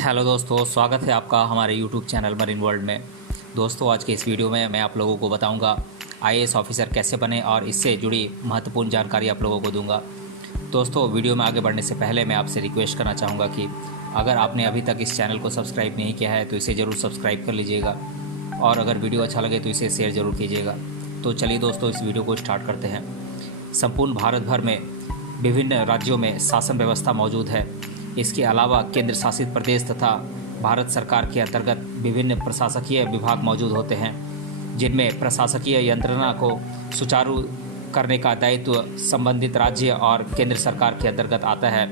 Hello दोस्तों, स्वागत है आपका हमारे यूट्यूब चैनल मरीन वर्ल्ड में। दोस्तों, आज के इस वीडियो में मैं आप लोगों को बताऊंगा आईएएस ऑफिसर कैसे बने और इससे जुड़ी महत्वपूर्ण जानकारी आप लोगों को दूंगा। दोस्तों, वीडियो में आगे बढ़ने से पहले मैं आपसे रिक्वेस्ट करना चाहूँगा कि अगर आपने अभी तक इस चैनल को सब्सक्राइब नहीं किया है तो इसे ज़रूर सब्सक्राइब कर लीजिएगा और अगर वीडियो अच्छा लगे तो इसे शेयर ज़रूर कीजिएगा। तो चलिए दोस्तों, इस वीडियो को स्टार्ट करते हैं। संपूर्ण भारत भर में विभिन्न राज्यों में शासन व्यवस्था मौजूद है। इसके अलावा केंद्र शासित प्रदेश तथा भारत सरकार के अंतर्गत विभिन्न प्रशासकीय विभाग मौजूद होते हैं, जिनमें प्रशासकीय यंत्रणा को सुचारू करने का दायित्व संबंधित राज्य और केंद्र सरकार के अंतर्गत आता है।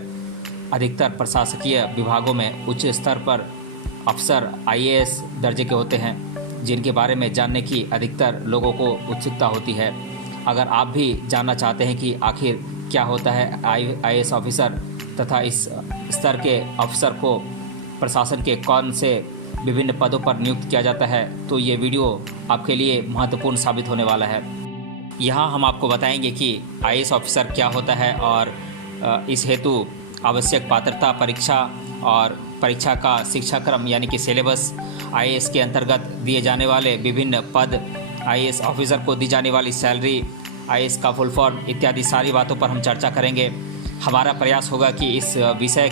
अधिकतर प्रशासकीय विभागों में उच्च स्तर पर अफसर आईएएस दर्जे के होते हैं, जिनके बारे में जानने की अधिकतर लोगों को उत्सुकता होती है। अगर आप भी जानना चाहते हैं कि आखिर क्या होता है आईएएस ऑफिसर तथा इस स्तर के अफसर को प्रशासन के कौन से विभिन्न पदों पर नियुक्त किया जाता है, तो ये वीडियो आपके लिए महत्वपूर्ण साबित होने वाला है। यहाँ हम आपको बताएंगे कि आईएएस ऑफिसर क्या होता है और इस हेतु आवश्यक पात्रता परीक्षा और परीक्षा का शिक्षाक्रम यानी कि सिलेबस, आईएएस के अंतर्गत दिए जाने वाले विभिन्न पद, आईएएस ऑफिसर को दी जाने वाली सैलरी, आईएएस का फुल फॉर्म इत्यादि सारी बातों पर हम चर्चा करेंगे। हमारा प्रयास होगा कि इस विषय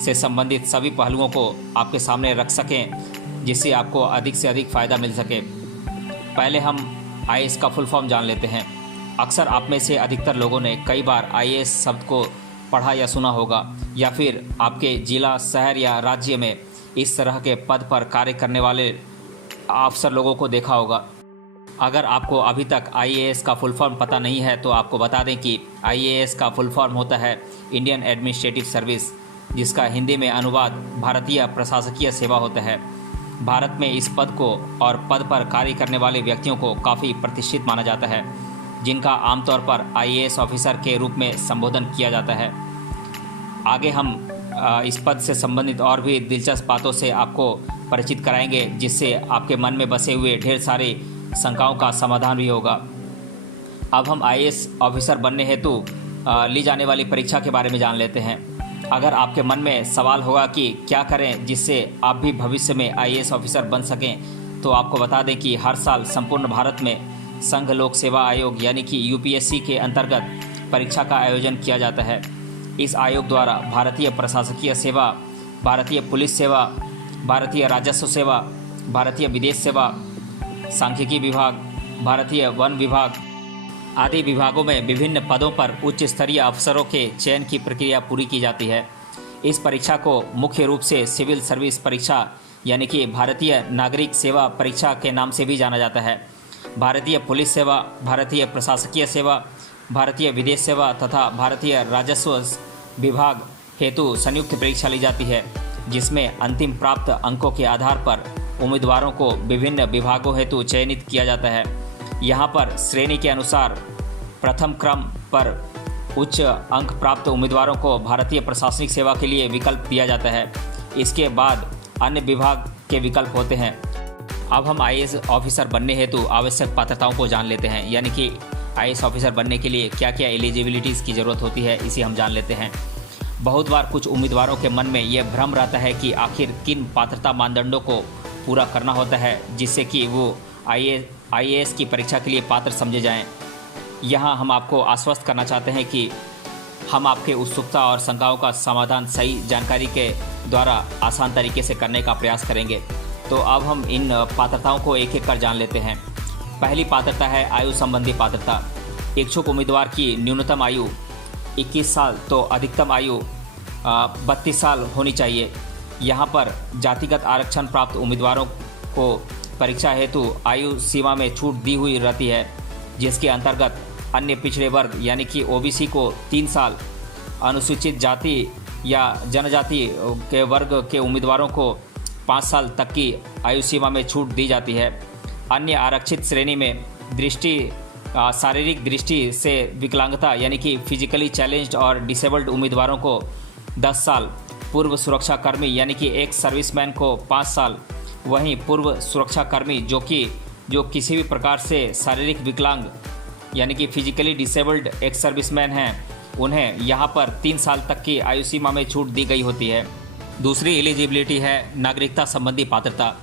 से संबंधित सभी पहलुओं को आपके सामने रख सकें, जिससे आपको अधिक से अधिक फ़ायदा मिल सके। पहले हम आईएएस का फुल फॉर्म जान लेते हैं। अक्सर आप में से अधिकतर लोगों ने कई बार आईएएस शब्द को पढ़ा या सुना होगा, या फिर आपके जिला, शहर या राज्य में इस तरह के पद पर कार्य करने वाले अफसर लोगों को देखा होगा। अगर आपको अभी तक आईएएस का फुल फॉर्म पता नहीं है तो आपको बता दें कि आईएएस का फुल फॉर्म होता है इंडियन एडमिनिस्ट्रेटिव सर्विस, जिसका हिंदी में अनुवाद भारतीय प्रशासकीय सेवा होता है। भारत में इस पद को और पद पर कार्य करने वाले व्यक्तियों को काफ़ी प्रतिष्ठित माना जाता है, जिनका आमतौर पर आईएएस ऑफिसर के रूप में संबोधन किया जाता है। आगे हम इस पद से संबंधित और भी दिलचस्प बातों से आपको परिचित कराएंगे, जिससे आपके मन में बसे हुए ढेर सारे शंकाओं का समाधान भी होगा। अब हम आईएएस ऑफिसर बनने हेतु ली जाने वाली परीक्षा के बारे में जान लेते हैं। अगर आपके मन में सवाल होगा कि क्या करें जिससे आप भी भविष्य में आईएएस ऑफिसर बन सकें, तो आपको बता दें कि हर साल संपूर्ण भारत में संघ लोक सेवा आयोग यानी कि यूपीएससी के अंतर्गत परीक्षा का आयोजन किया जाता है। इस आयोग द्वारा भारतीय प्रशासकीय सेवा, भारतीय पुलिस सेवा, भारतीय राजस्व सेवा, भारतीय विदेश सेवा, सांख्यिकी विभाग, भारतीय वन विभाग आदि विभागों में विभिन्न पदों पर उच्च स्तरीय अफसरों के चयन की प्रक्रिया पूरी की जाती है। इस परीक्षा को मुख्य रूप से सिविल सर्विस परीक्षा यानी कि भारतीय नागरिक सेवा परीक्षा के नाम से भी जाना जाता है। भारतीय पुलिस सेवा, भारतीय प्रशासकीय सेवा, भारतीय विदेश सेवा तथा भारतीय राजस्व विभाग हेतु संयुक्त परीक्षा ली जाती है, जिसमें अंतिम प्राप्त अंकों के आधार पर उम्मीदवारों को विभिन्न विभागों हेतु चयनित किया जाता है। यहाँ पर श्रेणी के अनुसार प्रथम क्रम पर उच्च अंक प्राप्त उम्मीदवारों को भारतीय प्रशासनिक सेवा के लिए विकल्प दिया जाता है। इसके बाद अन्य विभाग के विकल्प होते हैं। अब हम आईएएस ऑफिसर बनने हेतु आवश्यक पात्रताओं को जान लेते हैं, यानी कि आईएएस ऑफिसर बनने के लिए क्या क्या एलिजिबिलिटीज़ की ज़रूरत होती है, इसे हम जान लेते हैं। बहुत बार कुछ उम्मीदवारों के मन में यह भ्रम रहता है कि आखिर किन पात्रता मानदंडों को पूरा करना होता है जिससे कि वो आईएएस की परीक्षा के लिए पात्र समझे जाएं। यहाँ हम आपको आश्वस्त करना चाहते हैं कि हम आपके उत्सुकता और शंकाओं का समाधान सही जानकारी के द्वारा आसान तरीके से करने का प्रयास करेंगे। तो अब हम इन पात्रताओं को एक एक कर जान लेते हैं। पहली पात्रता है आयु संबंधी पात्रता। इच्छुक उम्मीदवार की न्यूनतम आयु 21 साल तो अधिकतम आयु 32 साल होनी चाहिए। यहाँ पर जातिगत आरक्षण प्राप्त उम्मीदवारों को परीक्षा हेतु आयु सीमा में छूट दी हुई रहती है, जिसके अंतर्गत अन्य पिछड़े वर्ग यानी कि ओबीसी को 3 साल, अनुसूचित जाति या जनजाति के वर्ग के उम्मीदवारों को 5 साल तक की आयु सीमा में छूट दी जाती है। अन्य आरक्षित श्रेणी में शारीरिक दृष्टि से विकलांगता यानी कि फिजिकली चैलेंज्ड और डिसेबल्ड उम्मीदवारों को 10 साल, पूर्व सुरक्षाकर्मी यानी कि एक सर्विसमैन को 5 साल, वहीं पूर्व सुरक्षाकर्मी जो किसी भी प्रकार से शारीरिक विकलांग यानी कि फिजिकली डिसेबल्ड एक सर्विसमैन हैं, उन्हें यहाँ पर 3 साल तक की आयु सीमा में छूट दी गई होती है। दूसरी एलिजिबिलिटी है नागरिकता संबंधी पात्रता।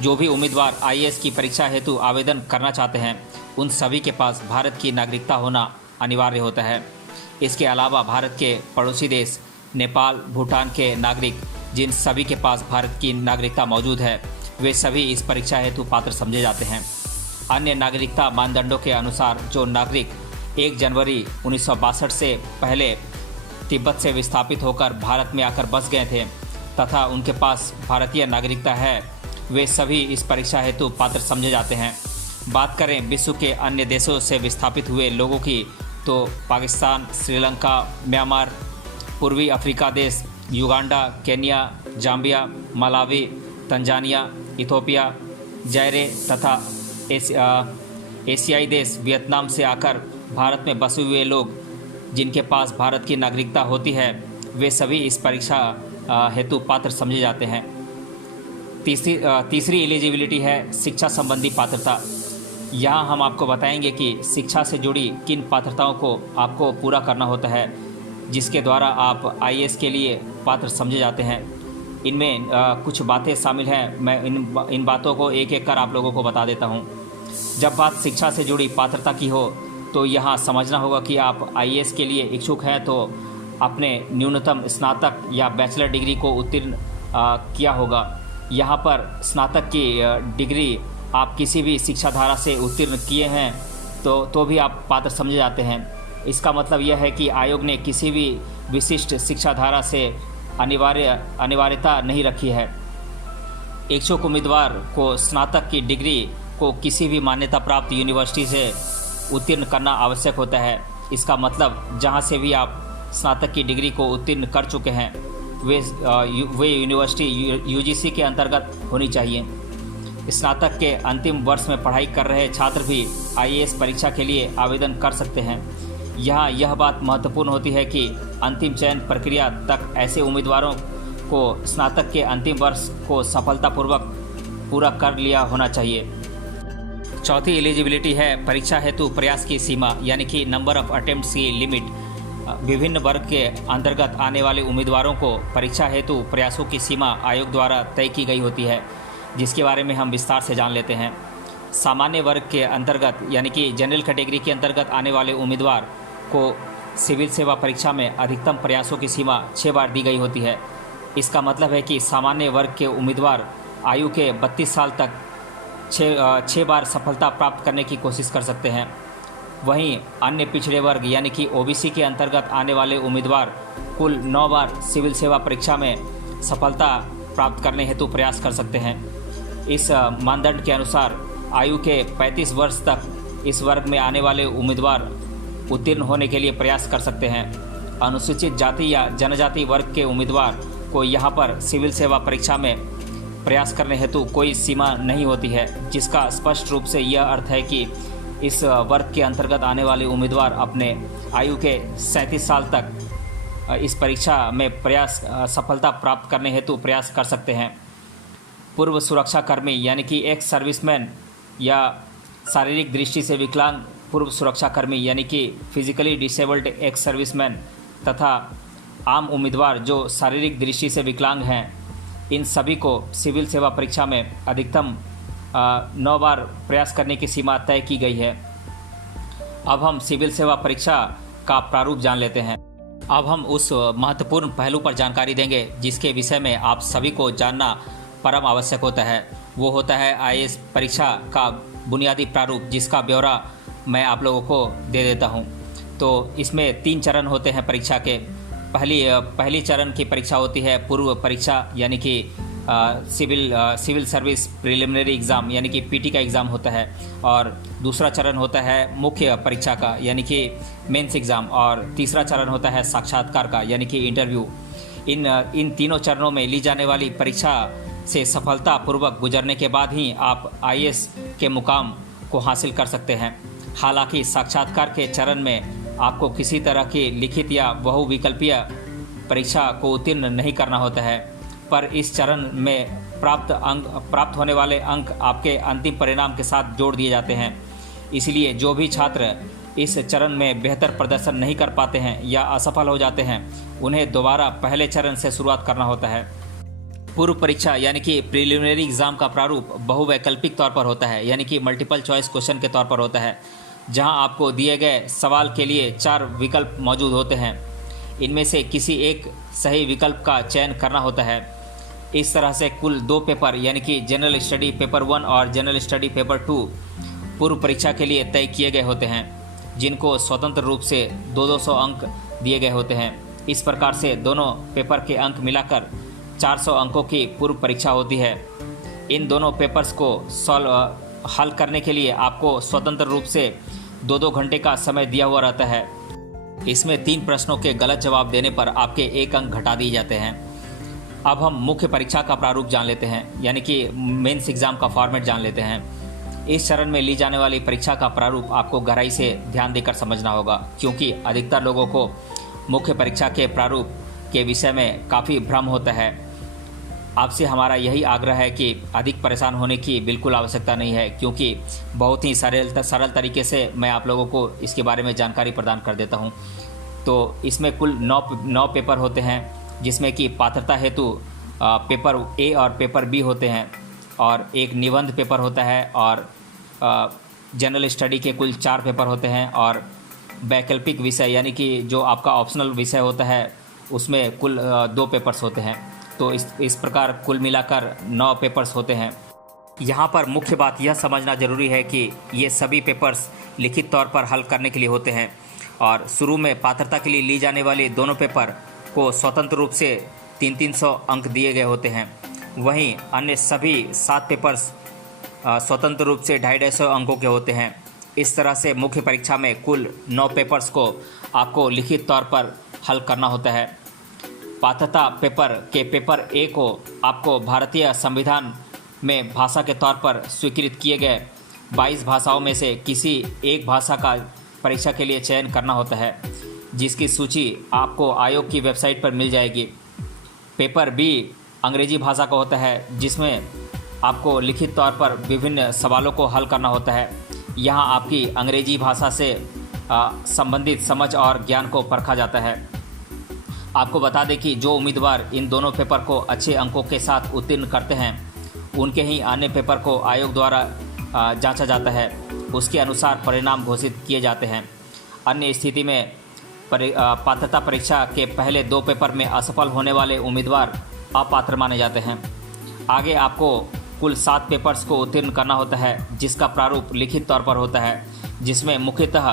जो भी उम्मीदवार आईएएस की परीक्षा हेतु आवेदन करना चाहते हैं उन सभी के पास भारत की नागरिकता होना अनिवार्य होता है। इसके अलावा भारत के पड़ोसी देश नेपाल, भूटान के नागरिक जिन सभी के पास भारत की नागरिकता मौजूद है वे सभी इस परीक्षा हेतु पात्र समझे जाते हैं। अन्य नागरिकता मानदंडों के अनुसार जो नागरिक 1 जनवरी 1962 से पहले तिब्बत से विस्थापित होकर भारत में आकर बस गए थे तथा उनके पास भारतीय नागरिकता है वे सभी इस परीक्षा हेतु पात्र समझे जाते हैं। बात करें विश्व के अन्य देशों से विस्थापित हुए लोगों की तो पाकिस्तान, श्रीलंका, म्यांमार, पूर्वी अफ्रीका देश, Uganda, Kenya, Zambia, Malawi, Tanzania, Ethiopia, जायरे तथा एशियाई देश वियतनाम से आकर भारत में बसे हुए लोग जिनके पास भारत की नागरिकता होती है वे सभी इस परीक्षा हेतु पात्र समझे जाते हैं। तीसरी एलिजिबिलिटी है शिक्षा संबंधी पात्रता। यहाँ हम आपको बताएंगे कि शिक्षा से जुड़ी किन पात्रताओं को आपको पूरा करना होता है जिसके द्वारा आप आईएएस के लिए पात्र समझे जाते हैं। इनमें कुछ बातें शामिल हैं। मैं इन बातों को एक एक कर आप लोगों को बता देता हूँ। जब बात शिक्षा से जुड़ी पात्रता की हो तो यहाँ समझना होगा कि आप आईएएस के लिए इच्छुक हैं तो आपने न्यूनतम स्नातक या बैचलर डिग्री को उत्तीर्ण किया होगा। यहाँ पर स्नातक की डिग्री आप किसी भी शिक्षा धारा से उत्तीर्ण किए हैं तो भी आप पात्र समझे जाते हैं। इसका मतलब यह है कि आयोग ने किसी भी विशिष्ट शिक्षा धारा से अनिवार्यता नहीं रखी है। इच्छुक उम्मीदवार को स्नातक की डिग्री को किसी भी मान्यता प्राप्त यूनिवर्सिटी से उत्तीर्ण करना आवश्यक होता है। इसका मतलब जहां से भी आप स्नातक की डिग्री को उत्तीर्ण कर चुके हैं वे यूनिवर्सिटी यूजीसी के अंतर्गत होनी चाहिए। स्नातक के अंतिम वर्ष में पढ़ाई कर रहे छात्र भी आईएएस परीक्षा के लिए आवेदन कर सकते हैं। यहाँ यह बात महत्वपूर्ण होती है कि अंतिम चयन प्रक्रिया तक ऐसे उम्मीदवारों को स्नातक के अंतिम वर्ष को सफलतापूर्वक पूरा कर लिया होना चाहिए। चौथी एलिजिबिलिटी है परीक्षा हेतु प्रयास की सीमा यानी कि नंबर ऑफ अटेम्प्ट्स की लिमिट। विभिन्न वर्ग के अंतर्गत आने वाले उम्मीदवारों को परीक्षा हेतु प्रयासों की सीमा आयोग द्वारा तय की गई होती है जिसके बारे में हम विस्तार से जान लेते हैं। सामान्य वर्ग के अंतर्गत यानी कि जनरल कैटेगरी के अंतर्गत आने वाले उम्मीदवार को सिविल सेवा परीक्षा में अधिकतम प्रयासों की सीमा 6 बार दी गई होती है। इसका मतलब है कि सामान्य वर्ग के उम्मीदवार आयु के 32 साल तक 6 बार सफलता प्राप्त करने की कोशिश कर सकते हैं। वहीं अन्य पिछड़े वर्ग यानी कि ओबीसी के अंतर्गत आने वाले उम्मीदवार कुल 9 बार सिविल सेवा परीक्षा में सफलता प्राप्त करने हेतु प्रयास कर सकते हैं। इस मानदंड के अनुसार आयु के 35 वर्ष तक इस वर्ग में आने वाले उम्मीदवार उत्तीर्ण होने के लिए प्रयास कर सकते हैं। अनुसूचित जाति या जनजाति वर्ग के उम्मीदवार को यहाँ पर सिविल सेवा परीक्षा में प्रयास करने हेतु कोई सीमा नहीं होती है, जिसका स्पष्ट रूप से यह अर्थ है कि इस वर्ग के अंतर्गत आने वाले उम्मीदवार अपने आयु के 37 साल तक इस परीक्षा में सफलता प्राप्त करने हेतु प्रयास कर सकते हैं। पूर्व सुरक्षा कर्मी यानी कि एक्स सर्विसमैन या शारीरिक दृष्टि से विकलांग पूर्व सुरक्षा कर्मी यानी कि फिजिकली डिसेबल्ड एक्स सर्विसमैन तथा आम उम्मीदवार जो शारीरिक दृष्टि से विकलांग हैं, इन सभी को सिविल सेवा परीक्षा में अधिकतम 9 बार प्रयास करने की सीमा तय की गई है। अब हम सिविल सेवा परीक्षा का प्रारूप जान लेते हैं। अब हम उस महत्वपूर्ण पहलू पर जानकारी देंगे जिसके विषय में आप सभी को जानना परम आवश्यक होता है। वो होता है आईएएस परीक्षा का बुनियादी प्रारूप, जिसका ब्यौरा मैं आप लोगों को दे देता हूँ। तो इसमें 3 चरण होते हैं परीक्षा के। पहली चरण की परीक्षा होती है पूर्व परीक्षा यानी कि सिविल सर्विस प्रिलिमिनरी एग्ज़ाम यानी कि पीटी का एग्ज़ाम होता है, और दूसरा चरण होता है मुख्य परीक्षा का यानी कि मेंस एग्ज़ाम, और तीसरा चरण होता है साक्षात्कार का यानी कि इंटरव्यू। इन तीनों चरणों में ली जाने वाली परीक्षा से सफलतापूर्वक गुजरने के बाद ही आप आईएएस के मुकाम को हासिल कर सकते हैं। हालांकि साक्षात्कार के चरण में आपको किसी तरह की लिखित या बहुविकल्पीय परीक्षा को उत्तीर्ण नहीं करना होता है, पर इस चरण में प्राप्त होने वाले अंक आपके अंतिम परिणाम के साथ जोड़ दिए जाते हैं। इसलिए जो भी छात्र इस चरण में बेहतर प्रदर्शन नहीं कर पाते हैं या असफल हो जाते हैं, उन्हें दोबारा पहले चरण से शुरुआत करना होता है। पूर्व परीक्षा यानी कि प्रिलिमिनरी एग्ज़ाम का प्रारूप बहुवैकल्पिक तौर पर होता है, यानी कि मल्टीपल चॉइस क्वेश्चन के तौर पर होता है, जहां आपको दिए गए सवाल के लिए 4 विकल्प मौजूद होते हैं। इनमें से किसी एक सही विकल्प का चयन करना होता है। इस तरह से कुल 2 पेपर यानी कि जनरल स्टडी पेपर 1 और जनरल स्टडी पेपर 2 पूर्व परीक्षा के लिए तय किए गए होते हैं, जिनको स्वतंत्र रूप से 200 अंक दिए गए होते हैं। इस प्रकार से दोनों पेपर के अंक मिलाकर 400 अंकों की पूर्व परीक्षा होती है। इन दोनों पेपर्स को हल करने के लिए आपको स्वतंत्र रूप से 2-2 घंटे का समय दिया हुआ रहता है। इसमें 3 प्रश्नों के गलत जवाब देने पर आपके 1 अंक घटा दिए जाते हैं। अब हम मुख्य परीक्षा का प्रारूप जान लेते हैं, यानी कि मेंस एग्ज़ाम का फॉर्मेट जान लेते हैं। इस चरण में ली जाने वाली परीक्षा का प्रारूप आपको गहराई से ध्यान देकर समझना होगा, क्योंकि अधिकतर लोगों को मुख्य परीक्षा के प्रारूप के विषय में काफ़ी भ्रम होता है। आपसे हमारा यही आग्रह है कि अधिक परेशान होने की बिल्कुल आवश्यकता नहीं है, क्योंकि बहुत ही सरल तरीके से मैं आप लोगों को इसके बारे में जानकारी प्रदान कर देता हूं। तो इसमें कुल 9 पेपर होते हैं, जिसमें कि पात्रता हेतु पेपर ए और पेपर बी होते हैं, और एक निबंध पेपर होता है, और जनरल स्टडी के कुल 4 पेपर होते हैं, और वैकल्पिक विषय यानी कि जो आपका ऑप्शनल विषय होता है उसमें कुल 2 पेपर्स होते हैं। तो इस प्रकार कुल मिलाकर 9 पेपर्स होते हैं। यहाँ पर मुख्य बात यह समझना ज़रूरी है कि ये सभी पेपर्स लिखित तौर पर हल करने के लिए होते हैं, और शुरू में पात्रता के लिए ली जाने वाली दोनों पेपर को स्वतंत्र रूप से 300 अंक दिए गए होते हैं। वहीं अन्य सभी 7 पेपर्स स्वतंत्र रूप से 250 अंकों के होते हैं। इस तरह से मुख्य परीक्षा में कुल 9 पेपर्स को आपको लिखित तौर पर हल करना होता है। पात्रता पेपर के पेपर ए को आपको भारतीय संविधान में भाषा के तौर पर स्वीकृत किए गए 22 भाषाओं में से किसी एक भाषा का परीक्षा के लिए चयन करना होता है, जिसकी सूची आपको आयोग की वेबसाइट पर मिल जाएगी। पेपर बी अंग्रेजी भाषा का होता है, जिसमें आपको लिखित तौर पर विभिन्न सवालों को हल करना होता है। यहाँ आपकी अंग्रेजी भाषा से संबंधित समझ और ज्ञान को परखा जाता है। आपको बता दें कि जो उम्मीदवार इन दोनों पेपर को अच्छे अंकों के साथ उत्तीर्ण करते हैं, उनके ही अन्य पेपर को आयोग द्वारा जांचा जाता है। उसके अनुसार परिणाम घोषित किए जाते हैं। अन्य स्थिति में पात्रता परीक्षा के पहले 2 पेपर में असफल होने वाले उम्मीदवार अपात्र माने जाते हैं। आगे आपको कुल 7 पेपर्स को उत्तीर्ण करना होता है, जिसका प्रारूप लिखित तौर पर होता है, जिसमें मुख्यतः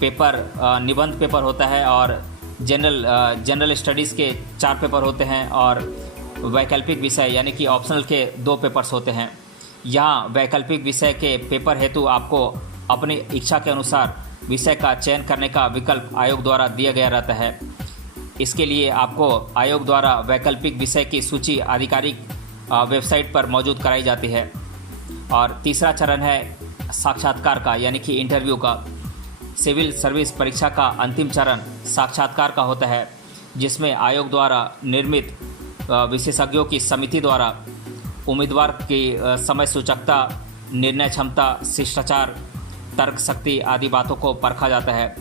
पेपर निबंध पेपर होता है, और जनरल स्टडीज़ के 4 पेपर होते हैं, और वैकल्पिक विषय यानी कि ऑप्शनल के 2 पेपर्स होते हैं। यहाँ वैकल्पिक विषय के पेपर हेतु आपको अपनी इच्छा के अनुसार विषय का चयन करने का विकल्प आयोग द्वारा दिया गया रहता है। इसके लिए आपको आयोग द्वारा वैकल्पिक विषय की सूची आधिकारिक वेबसाइट पर मौजूद कराई जाती है। और तीसरा चरण है साक्षात्कार का, यानी कि इंटरव्यू का। सिविल सर्विस परीक्षा का अंतिम चरण साक्षात्कार का होता है, जिसमें आयोग द्वारा निर्मित विशेषज्ञों की समिति द्वारा उम्मीदवार की समय सूचकता, निर्णय क्षमता, शिष्टाचार, तर्क शक्ति आदि बातों को परखा जाता है।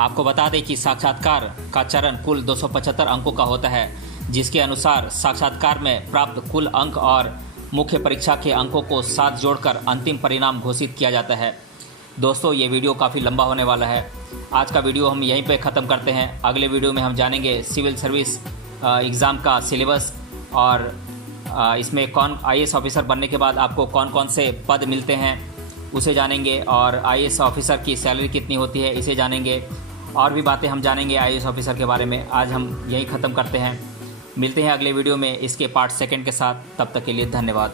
आपको बता दें कि साक्षात्कार का चरण कुल 275 अंकों का होता है, जिसके अनुसार साक्षात्कार में प्राप्त कुल अंक और मुख्य परीक्षा के अंकों को साथ जोड़कर अंतिम परिणाम घोषित किया जाता है। दोस्तों, ये वीडियो काफ़ी लंबा होने वाला है। आज का वीडियो हम यहीं पे ख़त्म करते हैं। अगले वीडियो में हम जानेंगे सिविल सर्विस एग्ज़ाम का सिलेबस, और इसमें कौन आईएएस ऑफिसर बनने के बाद आपको कौन कौन से पद मिलते हैं उसे जानेंगे, और आईएएस ऑफिसर की सैलरी कितनी होती है इसे जानेंगे। और भी बातें हम जानेंगे आईएएस ऑफिसर के बारे में। आज हम यहीं ख़त्म करते हैं। मिलते हैं अगले वीडियो में इसके पार्ट 2 के साथ। तब तक के लिए धन्यवाद।